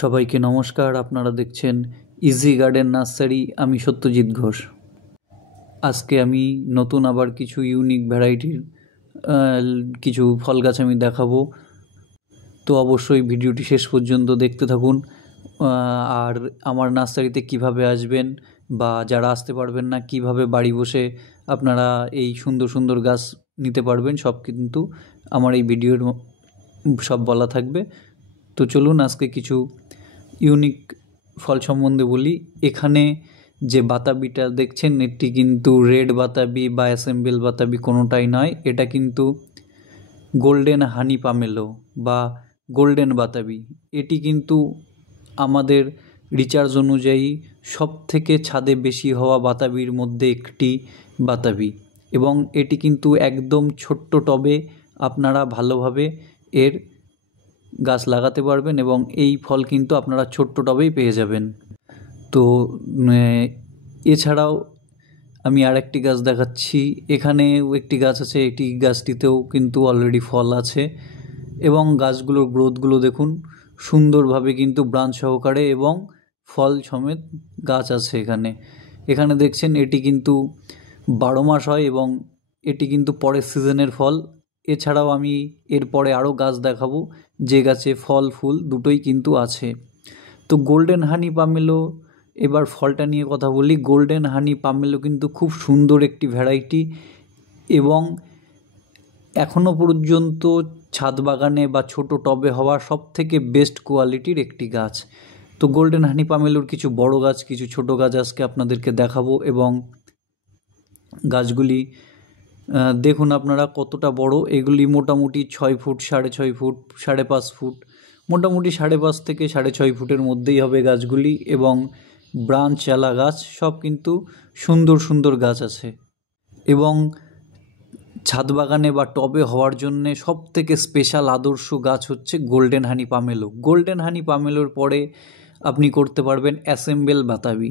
সবাইকে নমস্কার। আপনারা দেখছেন ইজি গার্ডেন নার্সারি। আমি সত্যজিৎ ঘোষ। আজকে আমি নতুন আবার কিছু ইউনিক ভ্যারাইটির কিছু ফল গাছ আমি দেখাবো। তো অবশ্যই ভিডিওটি শেষ পর্যন্ত দেখতে থাকুন। আর আমার নার্সারিতে কিভাবে আসবেন বা যারা আসতে পারবেন না কিভাবে বাড়ি বসে আপনারা এই সুন্দর সুন্দর গাছ নিতে পারবেন সব কিন্তু আমার এই ভিডিওর সব বলা থাকবে। তো চলুন আজকে কিছু ইউনিক ফল সম্বন্ধে বলি। এখানে যে বাতাবিটা দেখছেন এটি কিন্তু রেড বাতাবি বা অ্যাসেম্বল বাতাবি কোনোটাই নয়। এটা কিন্তু গোল্ডেন হানি পামেলো বা গোল্ডেন বাতাবি। এটি কিন্তু আমাদের রিচার্জ অনুযায়ী সব থেকে ছাদে বেশি হওয়া বাতাবির মধ্যে একটি বাতাবি, এবং এটি কিন্তু একদম ছোট্ট টবে আপনারা ভালোভাবে এর গাছ লাগাতে পারবেন এবং এই ফল কিন্তু আপনারা ছোট্ট টবেই পেয়ে যাবেন। তো এছাড়াও আমি আরেকটি গাছ দেখাচ্ছি। এখানেও একটি গাছ আছে, এটি গাছটিতেও কিন্তু অলরেডি ফল আছে এবং গাছগুলোর গ্রোথগুলো দেখুন সুন্দরভাবে কিন্তু ব্রাঞ্চ সহকারে এবং ফল সমেত গাছ আছে এখানে। এখানে দেখছেন এটি কিন্তু 12 মাস হয় এবং এটি কিন্তু পরের সিজনের ফল। এছাড়াও আমি এরপরে আরও গাছ দেখাবো যে গাছে ফল ফুল দুটোই কিন্তু আছে। তো গোল্ডেন হানি পামেলো, এবার ফলটা নিয়ে কথা বলি। গোল্ডেন হানি পামেলো কিন্তু খুব সুন্দর একটি ভ্যারাইটি এবং এখনও পর্যন্ত ছাদ বাগানে বা ছোট টবে হওয়া সব থেকে বেস্ট কোয়ালিটির একটি গাছ। তো গোল্ডেন হানি পামেলোর কিছু বড় গাছ কিছু ছোট গাছ আজকে আপনাদেরকে দেখাবো এবং গাছগুলি দেখুন আপনারা কতটা বড়। এগুলি মোটামুটি 6 ফুট, 6.5 ফুট, 5.5 ফুট, মোটামুটি 5.5 থেকে 6.5 ফুটের মধ্যেই হবে গাছগুলি এবং ব্রাঞ্চ চালা গাছ সব কিন্তু সুন্দর সুন্দর গাছ আছে। এবং ছাদ বাগানে বা টবে হওয়ার জন্যে সব থেকে স্পেশাল আদর্শ গাছ হচ্ছে গোল্ডেন হানি পামেলো। গোল্ডেন হানি পামেলোর পরে আপনি করতে পারবেন অ্যাসেম্বল বাতাবি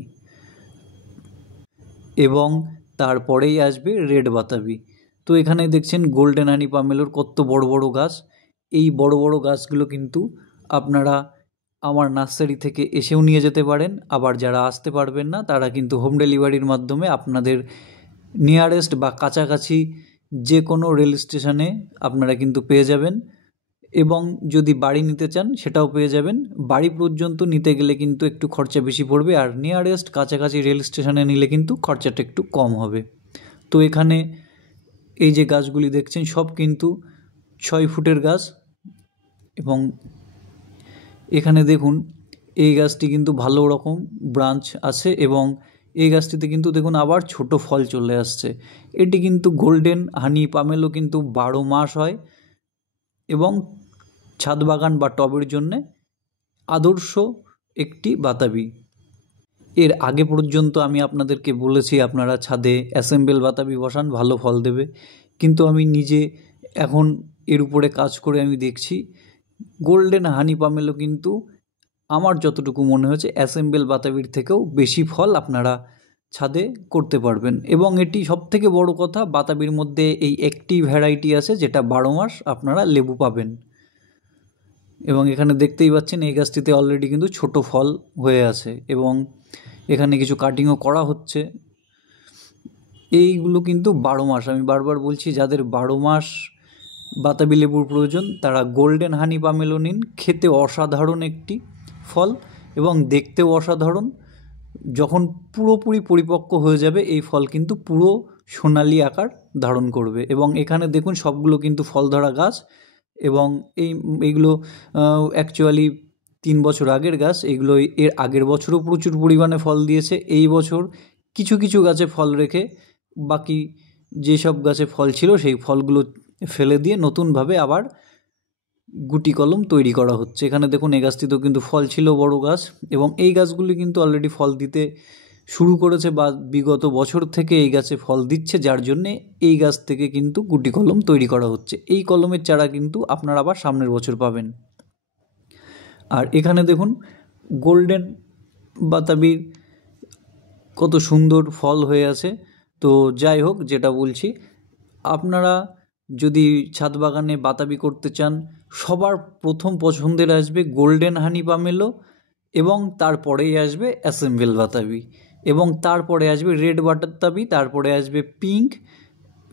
এবং তারপরেই আসবে রেড বাতাবি। তো এখানে দেখছেন গোল্ডেন হানি পামেলোর কত বড় বড় গাছ। এই বড় বড় গাছগুলো কিন্তু আপনারা আমার নার্সারি থেকে এসেও নিয়ে যেতে পারেন। আবার যারা আসতে পারবেন না তারা কিন্তু হোম ডেলিভারির মাধ্যমে আপনাদের নিয়ারেস্ট বা কাছাকাছি যে কোনো রেল স্টেশনে আপনারা কিন্তু পেয়ে যাবেন এবং যদি বাড়ি নিতে চান সেটাও পেয়ে যাবেন। বাড়ি পর্যন্ত নিতে গেলে কিন্তু একটু খরচা বেশি পড়বে, আর নিয়ারেস্ট কাছাকাছি রেল স্টেশনে নিলে কিন্তু খরচাটা একটু কম হবে। তো এখানে এই যে গাছগুলি দেখছেন সব কিন্তু 6 ফুটের গাছ এবং এখানে দেখুন এই গাছটি কিন্তু ভালো রকম ব্রাঞ্চ আছে এবং এই গাছটিতে কিন্তু দেখুন আবার ছোট ফল চলে আসছে। এটি কিন্তু গোল্ডেন হানি পামেলো কিন্তু 12 মাস হয় এবং ছাদ বাগান বা টবের জন্যে আদর্শ একটি বাতাবি। এর আগে পর্যন্ত আমি আপনাদেরকে বলেছি আপনারা ছাদে অ্যাসেম্বল বাতাবি বসান, ভালো ফল দেবে। কিন্তু আমি নিজে এখন এর উপরে কাজ করে আমি দেখছি গোল্ডেন হানি পামেলো কিন্তু আমার যতটুকু মনে হয়েছে অ্যাসেম্বল বাতাবির থেকেও বেশি ফল আপনারা ছাদে করতে পারবেন। এবং এটি সবথেকে বড় কথা, বাতাবির মধ্যে এই একটি ভ্যারাইটি আছে যেটা 12 মাস আপনারা লেবু পাবেন। এবং এখানে দেখতেই পাচ্ছেন এই গাছটিতে অলরেডি কিন্তু ছোট ফল হয়ে আছে এবং এখানে কিছু কাটিংও করা হচ্ছে। এইগুলো কিন্তু 12 মাস, আমি বারবার বলছি যাদের 12 মাস বাতাবি লেবুর প্রয়োজন তারা গোল্ডেন হানি পামেলো নিন। খেতে অসাধারণ একটি ফল এবং দেখতেও অসাধারণ। যখন পুরোপুরি পরিপক্ক হয়ে যাবে এই ফল কিন্তু পুরো সোনালি আকার ধারণ করবে। এবং এখানে দেখুন সবগুলো কিন্তু ফল ধরা গাছ এবং এইগুলো অ্যাকচুয়ালি 3 বছর আগের গাছ। এগুলো এর আগের বছরও প্রচুর পরিমাণে ফল দিয়েছে। এই বছর কিছু কিছু গাছে ফল রেখে বাকি যেসব গাছে ফল ছিল সেই ফলগুলো ফেলে দিয়ে নতুনভাবে আবার গুটি কলম তৈরি করা হচ্ছে। এখানে দেখুন এই গাছটিতেও কিন্তু ফল ছিল, বড় গাছ, এবং এই গাছগুলি কিন্তু অলরেডি ফল দিতে শুরু করেছে বা বিগত বছর থেকে এই গাছে ফল দিচ্ছে, যার জন্যে এই গাছ থেকে কিন্তু গুটি কলম তৈরি করা হচ্ছে। এই কলমের চারা কিন্তু আপনারা আবার সামনের বছর পাবেন। আর এখানে দেখুন গোল্ডেন বাতাবির কত সুন্দর ফল হয়ে আছে। তো যাই হোক, যেটা বলছি, আপনারা যদি ছাদ বাগানে বাতাবি করতে চান সবার প্রথম পছন্দের আসবে গোল্ডেন হানি পামেলো এবং তারপরেই আসবে অ্যাসেম্বল বাতাবি, এবং তারপরে আসবে রেড বাতাবি, তারপরে আসবে পিঙ্ক,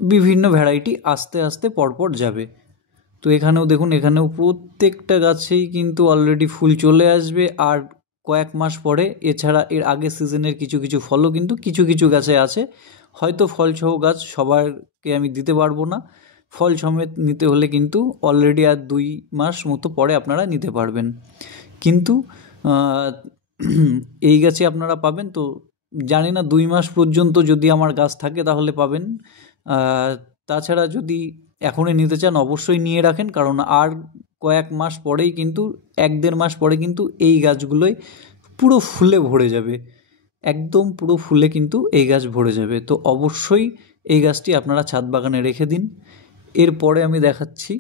বিভিন্ন ভ্যারাইটি আস্তে আস্তে পরপর যাবে। তো এখানেও দেখুন, এখানেও প্রত্যেকটা গাছেই কিন্তু অলরেডি ফুল চলে আসবে। আর কয়েক মাস পরে, এছাড়া এর আগের সিজনের কিছু কিছু ফলও কিন্তু কিছু কিছু গাছে আছে। হয়তো ফলসহ গাছ সবারকে আমি দিতে পারবো না, ফল সমেত নিতে হলে কিন্তু অলরেডি আর 2 মাস মতো পরে আপনারা নিতে পারবেন। কিন্তু এই গাছে আপনারা পাবেন তো জানি না, 2 মাস পর্যন্ত যদি আমার গাছ থাকে তাহলে পাবেন। তাছাড়া যদি এখনই নিতে চান অবশ্যই নিয়ে রাখেন, কারণ আর কয়েক মাস পরেই কিন্তু 1-1.5 মাস পরে কিন্তু এই গাছগুলোই পুরো ফুলে ভরে যাবে, একদম পুরো ফুলে কিন্তু এই গাছ ভরে যাবে। তো অবশ্যই এই গাছটি আপনারা ছাদ বাগানে রেখে দিন। এরপরে আমি দেখাচ্ছি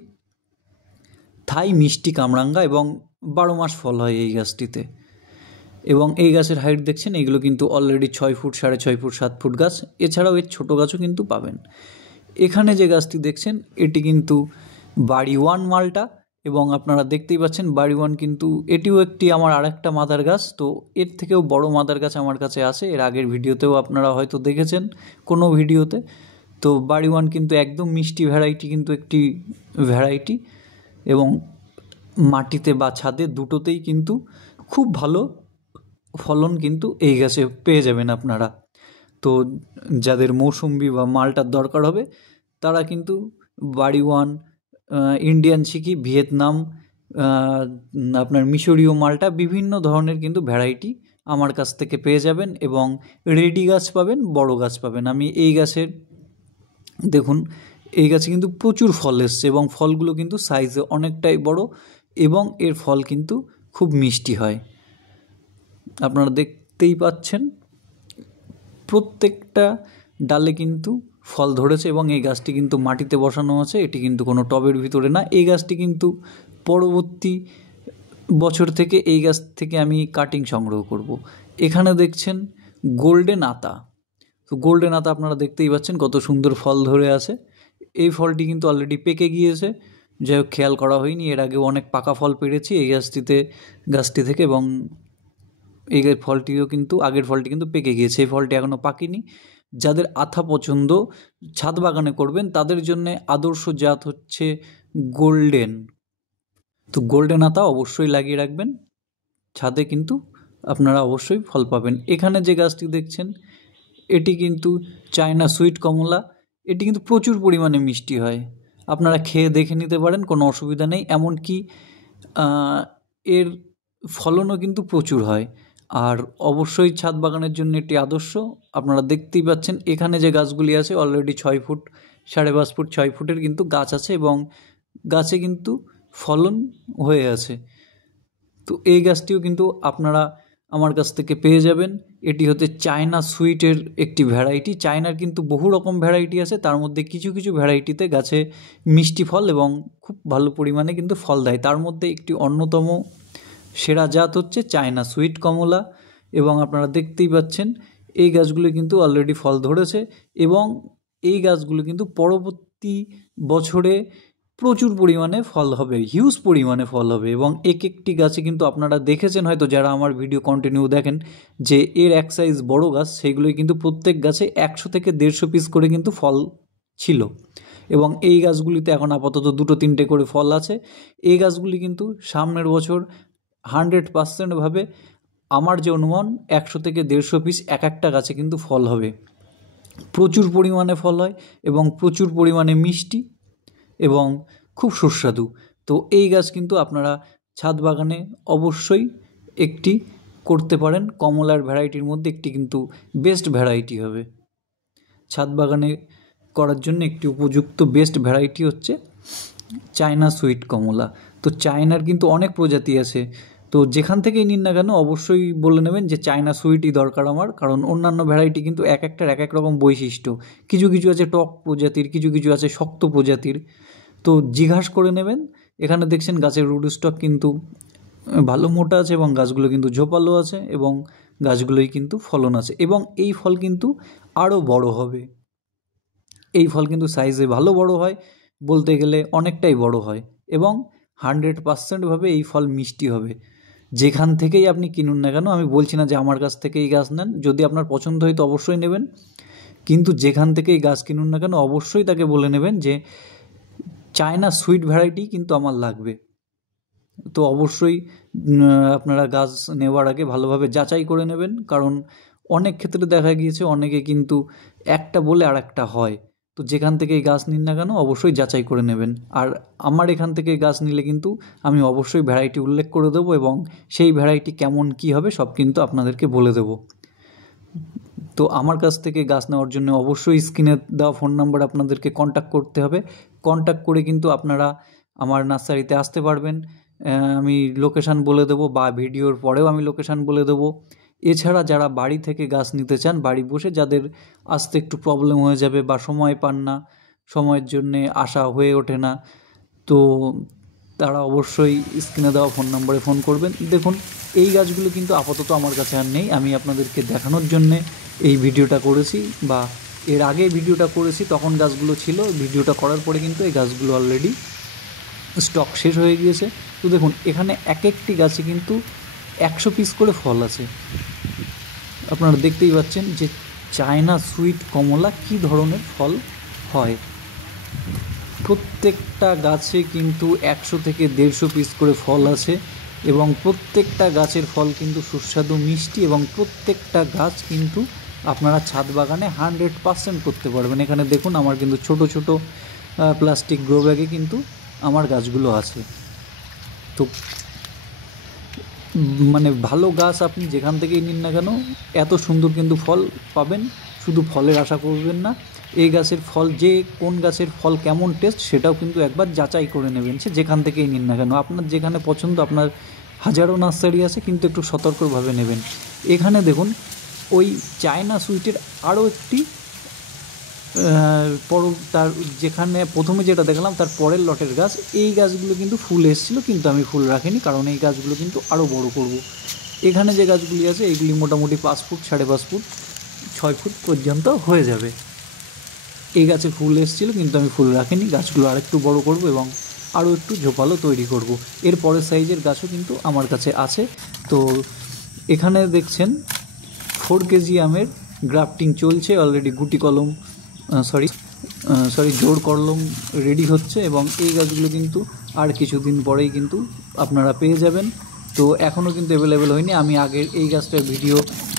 থাই মিষ্টি কামরাঙ্গা, এবং 12 মাস ফল হয় এই গাছটিতে। এবং এই গাছের হাইট দেখছেন, এইগুলো কিন্তু অলরেডি 6 ফুট, 6.5 ফুট, 7 ফুট গাছ। এছাড়াও এর ছোটো গাছও কিন্তু পাবেন। এখানে যে গাছটি দেখছেন এটি কিন্তু বাড়ি 1 মালটা, এবং আপনারা দেখতেই পাচ্ছেন বাড়ি 1 কিন্তু এটিও একটি আমার আরেকটা মাদার গাছ। তো এর থেকেও বড় মাদার গাছ আমার কাছে আছে, এর আগের ভিডিওতেও আপনারা হয়তো দেখেছেন কোনো ভিডিওতে। তো বাড়ি 1 কিন্তু একদম মিষ্টি ভ্যারাইটি, কিন্তু একটি ভ্যারাইটি, এবং মাটিতে বা ছাদে দুটোতেই কিন্তু খুব ভালো ফলন কিন্তু এই গাছে পেয়ে যাবেন আপনারা। তো যাদের মৌসুম্বি বা মালটার দরকার হবে তারা কিন্তু বাড়ি 1, ইন্ডিয়ান চিকি, ভিয়েতনাম, আপনার মিশরীয় মালটা, বিভিন্ন ধরনের কিন্তু ভ্যারাইটি আমার কাছ থেকে পেয়ে যাবেন। এবং রেডি গাছ পাবেন, বড় গাছ পাবেন। আমি এই গাছের দেখুন, এই গাছে কিন্তু প্রচুর ফল এসছে, এবং ফলগুলো কিন্তু সাইজে অনেকটাই বড়, এবং এর ফল কিন্তু খুব মিষ্টি হয়। আপনারা দেখতেই পাচ্ছেন প্রত্যেকটা ডালে কিন্তু ফল ধরেছে, এবং এই গাছটি কিন্তু মাটিতে বসানো আছে, এটি কিন্তু কোনো টবের ভিতরে না। এই গাছটি কিন্তু পরবর্তী বছর থেকে এই গাছ থেকে আমি কাটিং সংগ্রহ করব। এখানে দেখছেন গোল্ডেন আতা। তো গোল্ডেন আতা আপনারা দেখতেই পাচ্ছেন কত সুন্দর ফল ধরে আছে। এই ফলটি কিন্তু অলরেডি পেকে গিয়েছে, যাই হোক খেয়াল করা হয়নি। এর আগেও অনেক পাকা ফল পেড়েছি এই গাছটি থেকে, এবং এই ফলটিও কিন্তু, আগের ফলটি কিন্তু পেকে গিয়েছে, এই ফলটি এখনও পাকেনি। যাদের আতা পছন্দ, ছাদ বাগানে করবেন, তাদের জন্য আদর্শ জাত হচ্ছে গোল্ডেন। তো গোল্ডেন আতা অবশ্যই লাগিয়ে রাখবেন, ছাদে কিন্তু আপনারা অবশ্যই ফল পাবেন। এখানে যে গাছটি দেখছেন এটি কিন্তু চায়না সুইট কমলা। এটি কিন্তু প্রচুর পরিমাণে মিষ্টি হয়, আপনারা খেয়ে দেখে নিতে পারেন, কোনো অসুবিধা নেই। এমনকি এর ফলনও কিন্তু প্রচুর হয়। আর অবশ্যই ছাদ বাগানের জন্য এটি আদর্শ। আপনারা দেখতেই পাচ্ছেন এখানে যে গাছগুলি আছে অলরেডি 6 ফুট, 5.5 ফুট, 6 ফুটের কিন্তু গাছ আছে, এবং গাছে কিন্তু ফলন হয়ে আছে। তো এই গাছটিও কিন্তু আপনারা আমার কাছ থেকে পেয়ে যাবেন। এটি হচ্ছে চায়না সুইটের একটি ভ্যারাইটি। চায়নার কিন্তু বহু রকম ভ্যারাইটি আছে, তার মধ্যে কিছু কিছু ভ্যারাইটিতে গাছে মিষ্টি ফল এবং খুব ভালো পরিমাণে কিন্তু ফল দেয়। তার মধ্যে একটি অন্যতম সেরা জাত হচ্ছে চায়না সুইট কমলা। এবং আপনারা দেখতেই পাচ্ছেন এই গাছগুলো কিন্তু অলরেডি ফল ধরেছে, এবং এই গাছগুলো কিন্তু পরবর্তী বছরে প্রচুর পরিমাণে ফল হবে, হিউজ পরিমাণে ফল হবে। এবং একটি গাছে কিন্তু আপনারা দেখেছেন হয়তো, যারা আমার ভিডিও কন্টিনিউ দেখেন, যে এর এক সাইজ বড় গাছ, সেইগুলোই কিন্তু প্রত্যেক গাছে 100 থেকে 150 পিস করে কিন্তু ফল ছিল। এবং এই গাছগুলিতে এখন আপাতত 2-3টে করে ফল আছে। এই গাছগুলি কিন্তু সামনের বছর 100% ভাবে, আমার যে অনুমান, 100 থেকে 150 পিস এক একটা গাছে কিন্তু ফল হবে। প্রচুর পরিমাণে ফল হয় এবং প্রচুর পরিমাণে মিষ্টি এবং খুব সুস্বাদু। তো এই গাছ কিন্তু আপনারা ছাদ বাগানে অবশ্যই একটি করতে পারেন। কমলার ভ্যারাইটির মধ্যে একটি কিন্তু বেস্ট ভ্যারাইটি হবে। ছাদ বাগানে করার জন্য একটি উপযুক্ত বেস্ট ভ্যারাইটি হচ্ছে চায়না সুইট কমলা। তো চায়নার কিন্তু অনেক প্রজাতি আছে, তো যেখান থেকেই নিন না কেন অবশ্যই বলে নেবেন যে চায়না সুইটই দরকার আমার, কারণ অন্যান্য ভ্যারাইটি কিন্তু এক একটার এক এক রকম বৈশিষ্ট্য। কিছু কিছু আছে টক প্রজাতির, কিছু কিছু আছে শক্ত প্রজাতির, তো জিজ্ঞাসা করে নেবেন। এখানে দেখছেন গাছের রুট স্টক কিন্তু ভালো মোটা আছে, এবং গাছগুলো কিন্তু ঝোপালো আছে, এবং গাছগুলোই কিন্তু ফলন আছে, এবং এই ফল কিন্তু আরও বড় হবে। এই ফল কিন্তু সাইজে ভালো বড় হয়, বলতে গেলে অনেকটাই বড় হয়, এবং 100% ভাবে এই ফল মিষ্টি হবে। যেখান থেকেই আপনি কিনুন না কেন, আমি বলছি না যে আমার কাছ থেকেই গাছ নেন, যদি আপনার পছন্দ হয় তো অবশ্যই নেবেন, কিন্তু যেখান থেকেই গাছ কিনুন না কেন অবশ্যই তাকে বলে নেবেন যে চায়না সুইট ভ্যারাইটি কিন্তু আমার লাগবে। তো অবশ্যই আপনারা গাছ নেওয়ার আগে ভালোভাবে যাচাই করে নেবেন, কারণ অনেক ক্ষেত্রে দেখা গিয়েছে অনেকে কিন্তু একটা বলে আর একটা হয়। তো যেখান থেকেই গাছ নিন না কেন অবশ্যই যাচাই করে নেবেন। আর আমার এখান থেকে গাছ নিলে কিন্তু আমি অবশ্যই ভ্যারাইটি উল্লেখ করে দেবো, এবং সেই ভ্যারাইটি কেমন কী হবে সব কিন্তু আপনাদেরকে বলে দেবো। তো আমার কাছ থেকে গাছ নেওয়ার জন্য অবশ্যই স্ক্রিনে দেওয়া ফোন নাম্বার আপনাদেরকে কন্ট্যাক্ট করতে হবে। কন্ট্যাক্ট করে কিন্তু আপনারা আমার নার্সারিতে আসতে পারবেন। আমি লোকেশান বলে দেবো, বা ভিডিওর পরেও আমি লোকেশান বলে দেবো। এছাড়া যারা বাড়ি থেকে গাছ নিতে চান, বাড়ি বসে যাদের আসতে একটু প্রবলেম হয়ে যাবে বা সময় পান না, সময়ের জন্যে আসা হয়ে ওঠে না, তো তারা অবশ্যই স্ক্রিনে দেওয়া ফোন নম্বরে ফোন করবেন। দেখুন, এই গাছগুলো কিন্তু আপাতত আমার কাছে আর নেই, আমি আপনাদেরকে দেখানোর জন্যে এই ভিডিওটা করেছি, বা এর আগে ভিডিওটা করেছি তখন গাছগুলো ছিল, ভিডিওটা করার পরে কিন্তু এই গাছগুলো অলরেডি স্টক শেষ হয়ে গিয়েছে। তো দেখুন, এখানে এক একটি গাছে কিন্তু 100 পিস করে ফল আছে। আপনারা দেখতেই পাচ্ছেন যে চায়না সুইট কমলা কী ধরনের ফল হয়। প্রত্যেকটা গাছে কিন্তু 100 থেকে 150 পিস করে ফল আছে, এবং প্রত্যেকটা গাছের ফল কিন্তু সুস্বাদু মিষ্টি, এবং প্রত্যেকটা গাছ কিন্তু আপনারা ছাদ বাগানে 100% করতে পারবেন। এখানে দেখুন আমার কিন্তু ছোট ছোট প্লাস্টিক গ্রো ব্যাগে কিন্তু আমার গাছগুলো আছে। তো মানে ভালো গাছ আপনি যেখান থেকেই নিন না কেন এত সুন্দর কিন্তু ফল পাবেন। শুধু ফলের আশা করবেন না, এই গাছের ফল, যে কোন গাছের ফল কেমন টেস্ট সেটাও কিন্তু একবার যাচাই করে নেবেন, সে যেখান থেকেই নিন না কেন। আপনার যেখানে পছন্দ, আপনার হাজারো নার্সারি আছে, কিন্তু একটু সতর্কভাবে নেবেন। এখানে দেখুন, ওই চায়না সুইটের আরও একটি তার যেখানে প্রথমে যেটা দেখলাম তার পরের লটের গাছ, এই গাছগুলো কিন্তু ফুল এসেছিলো, কিন্তু আমি ফুল রাখিনি, কারণ এই গাছগুলো কিন্তু আরও বড় করব। এখানে যে গাছগুলি আছে এইগুলি মোটামুটি 5 ফুট, 5.5 ফুট, 6 ফুট পর্যন্ত হয়ে যাবে। এই গাছে ফুল এসেছিলো কিন্তু আমি ফুল রাখিনি, গাছগুলো আরেকটু বড় করব এবং আরও একটু ঝোপালো তৈরি করব। এর পরের সাইজের গাছও কিন্তু আমার কাছে আছে। তো এখানে দেখছেন 4 কেজি আমের গ্রাফটিং চলছে অলরেডি, গুটি কলম জোড় কলম রেডি হচ্ছে, এবং এই গাছগুলো কিন্তু আর কিছুদিন পরেই কিন্তু আপনারা পেয়ে যাবেন। তো এখনও কিন্তু অ্যাভেলেবেল হয়নি। আমি আগের এই গাছটার ভিডিও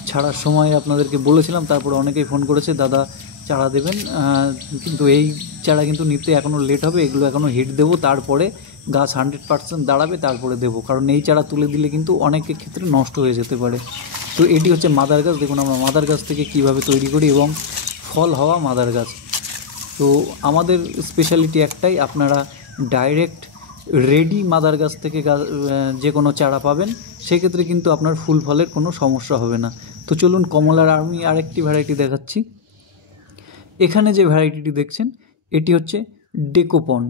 ছাড়ার সময় আপনাদেরকে বলেছিলাম, তারপরে অনেকেই ফোন করেছে দাদা চারা দেবেন, কিন্তু এই চারা কিন্তু নিতে এখনও লেট হবে, এগুলো এখনও হিট দেবো, তারপরে গাছ 100% দাঁড়াবে, তারপরে দেবো, কারণ এই চারা তুলে দিলে কিন্তু অনেকের ক্ষেত্রে নষ্ট হয়ে যেতে পারে। তো এটি হচ্ছে মাদার গাছ। দেখুন আমরা মাদার গাছ থেকে কীভাবে তৈরি করি, এবং ফল হওয়া মাদার গাছ। তো আমাদের স্পেশালিটি একটাই, আপনারা ডাইরেক্ট রেডি মাদার গাছ থেকে যে কোনো চারা পাবেন, সেক্ষেত্রে কিন্তু আপনার ফুল ফলের কোনো সমস্যা হবে না। তো চলুন কমলার আমি আরেকটি ভ্যারাইটি দেখাচ্ছি। এখানে যে ভ্যারাইটিটি দেখছেন এটি হচ্ছে ডেকোপন।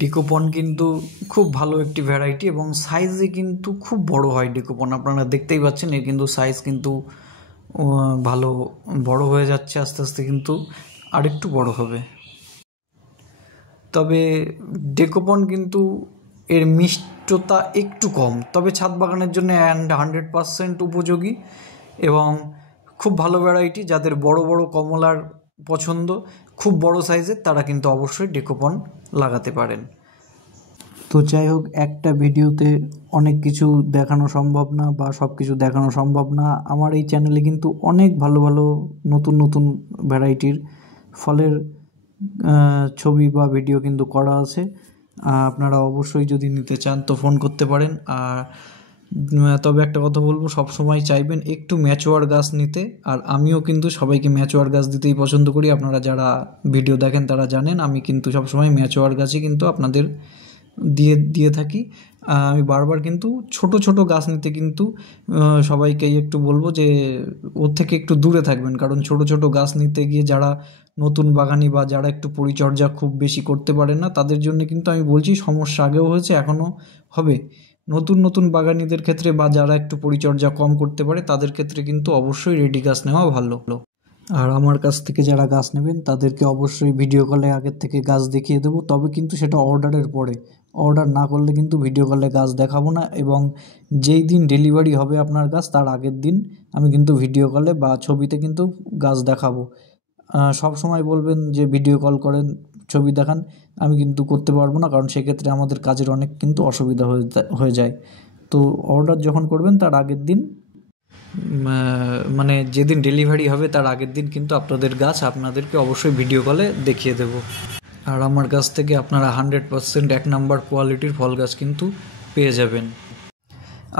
ডেকোপন কিন্তু খুব ভালো একটি ভ্যারাইটি, এবং সাইজে কিন্তু খুব বড় হয় ডেকোপন। আপনারা দেখতেই পাচ্ছেন এর কিন্তু সাইজ কিন্তু ভালো বড় হয়ে যাচ্ছে, আস্তে আস্তে কিন্তু আরেকটু বড় হবে। তবে ডেকোপন কিন্তু এর মিষ্টতা একটু কম, তবে ছাদ বাগানের জন্য 100% উপযোগী, এবং খুব ভালো ভ্যারাইটি। যাদের বড় বড় কমলার পছন্দ, খুব বড় সাইজের, তারা কিন্তু অবশ্যই ডেকোপন লাগাতে পারেন। তো যাই হোক, একটা ভিডিওতে অনেক কিছু দেখানো সম্ভব না, বা সব কিছু দেখানো সম্ভব না। আমার এই চ্যানেলে কিন্তু অনেক ভালো ভালো নতুন নতুন ভ্যারাইটির ফলের ছবি বা ভিডিও কিন্তু করা আছে। আপনারা অবশ্যই যদি নিতে চান তো ফোন করতে পারেন। আর তবে একটা কথা বলবো, সবসময় চাইবেন একটু ম্যাচুয়ার গাছ নিতে, আর আমিও কিন্তু সবাইকে ম্যাচুয়ার গাছ দিতেই পছন্দ করি। আপনারা যারা ভিডিও দেখেন তারা জানেন, আমি কিন্তু সবসময় ম্যাচুয়ার গাছই কিন্তু আপনাদের দিয়ে থাকি। আমি বারবার কিন্তু ছোট ছোট গাছ নিতে কিন্তু সবাইকেই একটু বলবো যে ওর থেকে একটু দূরে থাকবেন, কারণ ছোট ছোট গাছ নিতে গিয়ে যারা নতুন বাগানি বা যারা একটু পরিচর্যা খুব বেশি করতে পারেন না, তাদের জন্য কিন্তু আমি বলছি সমস্যা আগেও হয়েছে, এখনও হবে। নতুন নতুন বাগানিদের ক্ষেত্রে বা যারা একটু পরিচর্যা কম করতে পারে তাদের ক্ষেত্রে কিন্তু অবশ্যই রেডি গাছ নেওয়া ভালো। আর আমার কাছ থেকে যারা গাছ নেবেন তাদেরকে অবশ্যই ভিডিও কলে আগের থেকে গাছ দেখিয়ে দেবো, তবে কিন্তু সেটা অর্ডারের পরে। অর্ডার না করলে কিন্তু ভিডিও কলে গাছ দেখাবো না, এবং যেই দিন ডেলিভারি হবে আপনার গাছ তার আগের দিন আমি কিন্তু ভিডিও কলে বা ছবিতে কিন্তু গাছ দেখাবো। সব সময় বলবেন যে ভিডিও কল করেন, ছবি দেখান, আমি কিন্তু করতে পারবো না, কারণ সেক্ষেত্রে আমাদের কাজের অনেক কিন্তু অসুবিধা হয়ে যায়। তো অর্ডার যখন করবেন তার আগের দিন, মানে যেদিন ডেলিভারি হবে তার আগের দিন কিন্তু আপনাদের গাছ আপনাদেরকে অবশ্যই ভিডিও কলে দেখিয়ে দেবো। আর আমার কাছ থেকে আপনারা 100% 1 নাম্বার কোয়ালিটির ফল গাছ কিন্তু পেয়ে যাবেন।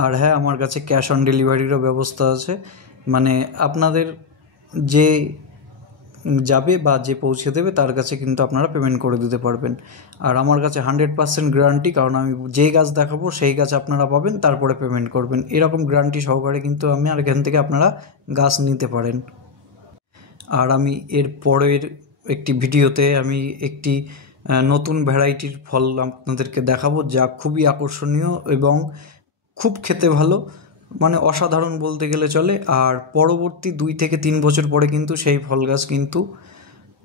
আর হ্যাঁ, আমার কাছে ক্যাশ অন ডেলিভারিরও ব্যবস্থা আছে, মানে আপনাদের যে যাবে বা যে পৌঁছে দেবে তার কাছে কিন্তু আপনারা পেমেন্ট করে দিতে পারবেন। আর আমার কাছে 100% গ্যারান্টি, কারণ আমি যেই গাছ দেখাবো সেই গাছ আপনারা পাবেন, তারপরে পেমেন্ট করবেন, এরকম গ্যারান্টি সহকারে কিন্তু আমি আর এখান থেকে আপনারা গাছ নিতে পারেন। আর আমি এর পরের একটি ভিডিওতে আমি একটি নতুন ভ্যারাইটির ফল আপনাদেরকে দেখাবো, যা খুবই আকর্ষণীয় এবং খুব খেতে ভালো, মানে অসাধারণ বলতে গেলে চলে। আর পরবর্তী 2 থেকে 3 বছর পরে কিন্তু সেই ফল গাছ কিন্তু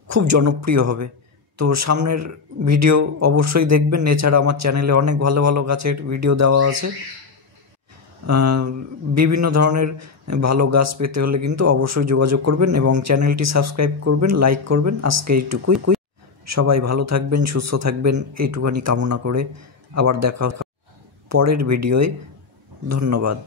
খুব জনপ্রিয় হবে। তো সামনের ভিডিও অবশ্যই দেখবেন। এছাড়া আমার চ্যানেলে অনেক ভালো ভালো গাছের ভিডিও দেওয়া আছে। বিভিন্ন ধরনের ভালো গাছ পেতে হলে কিন্তু অবশ্যই যোগাযোগ করবেন এবং চ্যানেলটি সাবস্ক্রাইব করবেন, লাইক করবেন। আজকে এইটুকুই। সবাই ভালো থাকবেন, সুস্থ থাকবেন, এইটুখানি কামনা করে আবার দেখা পরের ভিডিওয়। ধন্যবাদ।